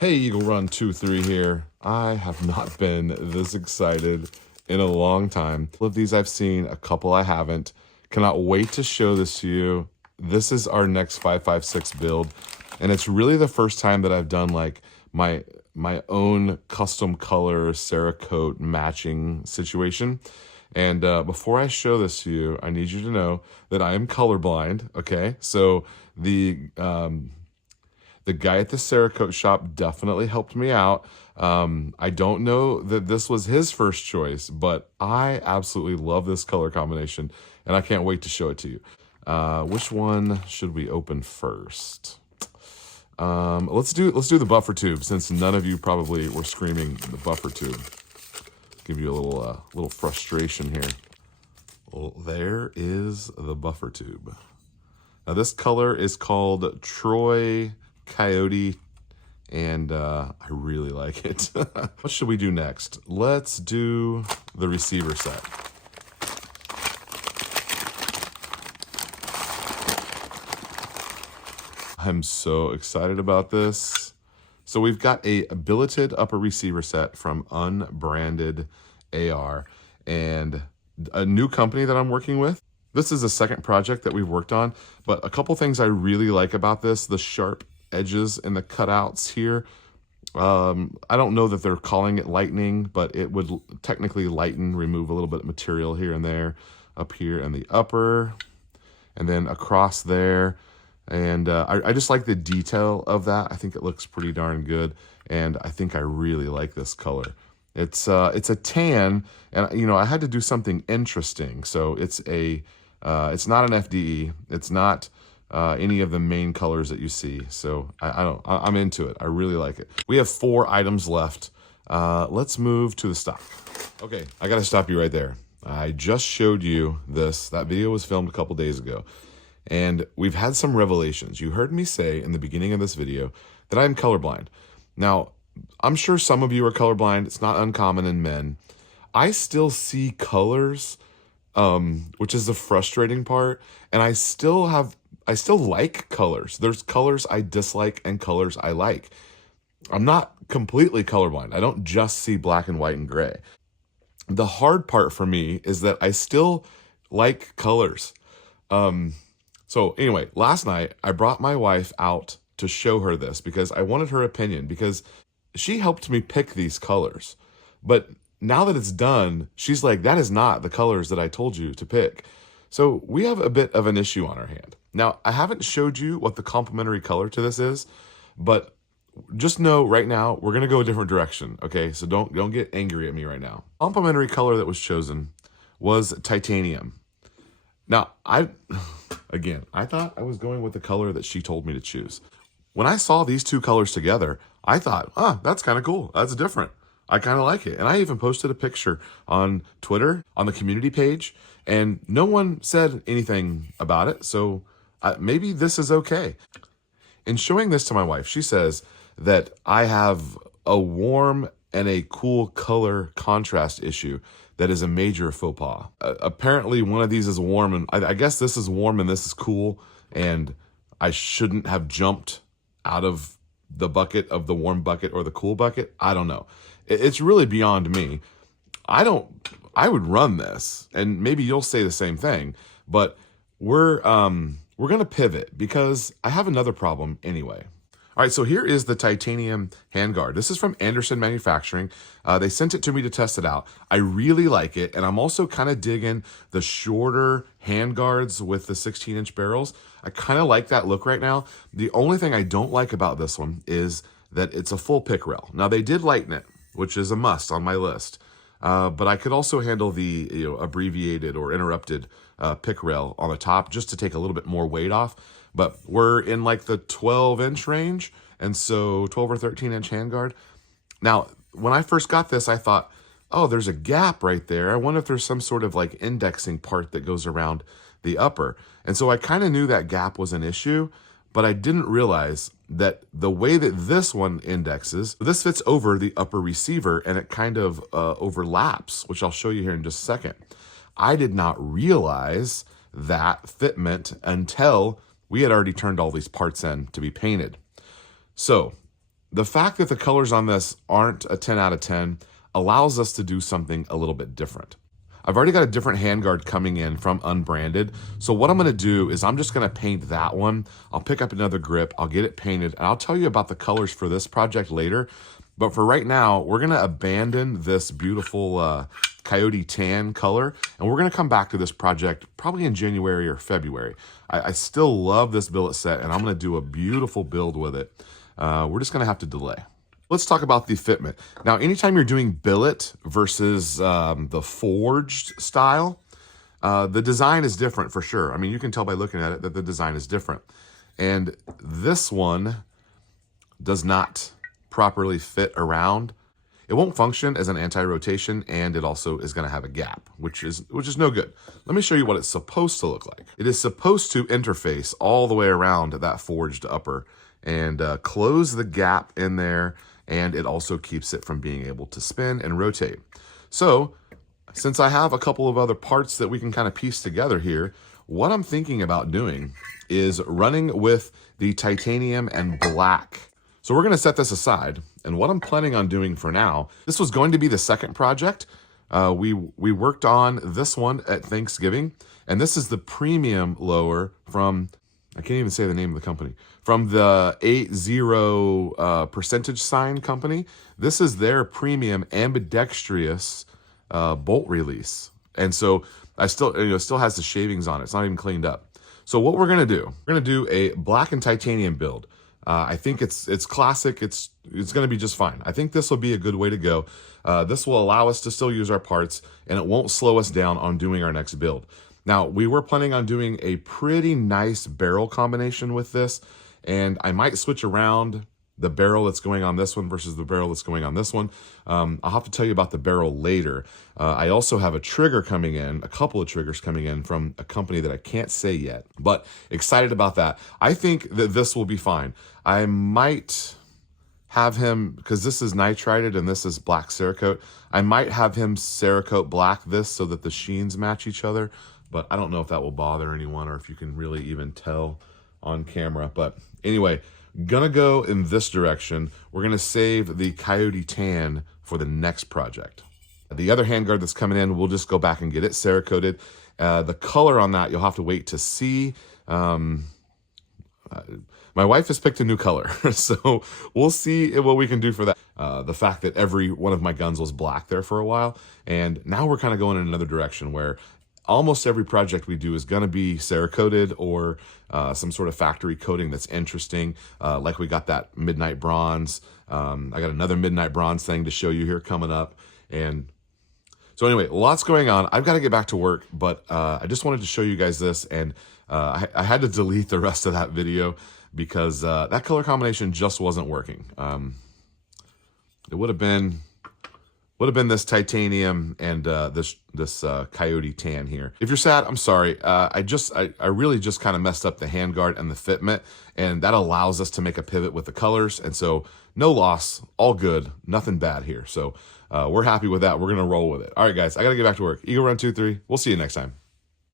Hey, Eagle Run 23 here. I have not been this excited in a long time. Of these I've seen, a couple I haven't. Cannot wait to show this to you. This is our next 556 build, and it's really the first time that I've done like my own custom color Cerakote matching situation. And before I show this to you, I need you to know that I am colorblind, okay? So the guy at the Cerakote shop definitely helped me out. I don't know that this was his first choice, but I absolutely love this color combination, and I can't wait to show it to you. Which one should we open first? Let's do the buffer tube, since none of you probably were screaming the buffer tube. Give you a little frustration here. Well, there is the buffer tube. Now this color is called Troy Coyote, and I really like it. What should we do next? Let's do the receiver set. I'm so excited about this. So we've got a billeted upper receiver set from Unbranded AR, and a new company that I'm working with. This is the second project that we've worked on, but a couple things I really like about this: the sharp edges and the cutouts here. I don't know that they're calling it lightening, but it would technically lighten, remove a little bit of material here and there, up here in the upper, and then across there. And I just like the detail of that. I think it looks pretty darn good, and I think I really like this color. It's a tan, and you know, I had to do something interesting. So it's not an FDE. It's not any of the main colors that you see. So I'm into it. I really like it. We have 4 items left. Let's move to the stock. Okay, I gotta stop you right there. I just showed you this. That video was filmed a couple days ago, and we've had some revelations. You heard me say in the beginning of this video that I'm colorblind. Now, I'm sure some of you are colorblind. It's not uncommon in men. I still see colors, which is the frustrating part, and I still like colors. There's colors I dislike and colors I like. I'm not completely colorblind. I don't just see black and white and gray. The hard part for me is that I still like colors. So anyway, last night I brought my wife out to show her this because I wanted her opinion, because she helped me pick these colors. But now that it's done, she's like, that is not the colors that I told you to pick. So we have a bit of an issue on our hand. Now, I haven't showed you what the complementary color to this is, but just know right now we're gonna go a different direction, okay? So don't get angry at me right now. Complementary color that was chosen was titanium. Now, I thought I was going with the color that she told me to choose. When I saw these two colors together, I thought, that's kind of cool. That's different. I kind of like it. And I even posted a picture on Twitter, on the community page, and no one said anything about it. So maybe this is okay. In showing this to my wife, she says that I have a warm and a cool color contrast issue that is a major faux pas. Apparently one of these is warm, and I guess this is warm and this is cool, and I shouldn't have jumped out of the bucket of the warm bucket or the cool bucket. I don't know. It's really beyond me. I would run this, and maybe you'll say the same thing, but we're gonna pivot because I have another problem anyway. All right, so here is the titanium handguard. This is from Anderson Manufacturing. They sent it to me to test it out. I really like it, and I'm also kind of digging the shorter handguards with the 16-inch barrels. I kind of like that look right now. The only thing I don't like about this one is that it's a full pick rail. Now, they did lighten it, which is a must on my list. But I could also handle the abbreviated or interrupted pick rail on the top just to take a little bit more weight off. But we're in like the 12-inch range, and so 12 or 13-inch handguard. Now, when I first got this, I thought, oh, there's a gap right there. I wonder if there's some sort of like indexing part that goes around the upper. And so I kind of knew that gap was an issue, but I didn't realize that the way that this one indexes, this fits over the upper receiver and it kind of overlaps, which I'll show you here in just a second. I did not realize that fitment until we had already turned all these parts in to be painted. So the fact that the colors on this aren't a 10 out of 10 allows us to do something a little bit different. I've already got a different handguard coming in from Unbranded. So what I'm gonna do is I'm just gonna paint that one. I'll pick up another grip, I'll get it painted, and I'll tell you about the colors for this project later. But for right now, we're gonna abandon this beautiful Coyote tan color, and we're gonna come back to this project probably in January or February. I still love this billet set, and I'm gonna do a beautiful build with it. We're just gonna have to delay. Let's talk about the fitment. Now, anytime you're doing billet versus the forged style, the design is different for sure. I mean, you can tell by looking at it that the design is different. And this one does not properly fit around. It won't function as an anti-rotation, and it also is gonna have a gap, which is no good. Let me show you what it's supposed to look like. It is supposed to interface all the way around that forged upper and close the gap in there, and it also keeps it from being able to spin and rotate. So, since I have a couple of other parts that we can kind of piece together here, what I'm thinking about doing is running with the titanium and black. So we're gonna set this aside, and what I'm planning on doing for now, this was going to be the second project. We worked on this one at Thanksgiving, and this is the premium lower from, I can't even say the name of the company, from the 80 percentage sign company. This is their premium ambidextrous bolt release. And so I still, it still has the shavings on it. It's not even cleaned up. So what we're gonna do, we're gonna do a black and titanium build. I think it's classic. It's gonna be just fine. I think this will be a good way to go. This will allow us to still use our parts, and it won't slow us down on doing our next build. Now, we were planning on doing a pretty nice barrel combination with this, and I might switch around the barrel that's going on this one versus the barrel that's going on this one. I'll have to tell you about the barrel later. I also have a trigger coming in, a couple of triggers coming in from a company that I can't say yet, but excited about that. I think that this will be fine. I might have him, because this is nitrided and this is black Cerakote, I might have him Cerakote black this so that the sheens match each other, but I don't know if that will bother anyone or if you can really even tell on camera. But anyway, gonna go in this direction. We're gonna save the Coyote tan for the next project. The other handguard that's coming in, we'll just go back and get it Cerakoted. The color on that, you'll have to wait to see. My wife has picked a new color, so we'll see what we can do for that. The fact that every one of my guns was black there for a while, and now we're kind of going in another direction where almost every project we do is going to be Cerakoted or some sort of factory coating that's interesting. Like we got that midnight bronze. I got another midnight bronze thing to show you here coming up. And so anyway, lots going on. I've got to get back to work, but I just wanted to show you guys this, and I had to delete the rest of that video because that color combination just wasn't working. It would have been this titanium and this Coyote tan here. If you're sad, I'm sorry. I really just kind of messed up the handguard and the fitment, and that allows us to make a pivot with the colors. And so no loss, all good, nothing bad here. So we're happy with that. We're gonna roll with it. All right, guys, I gotta get back to work. Eagle Run 2-3. We'll see you next time.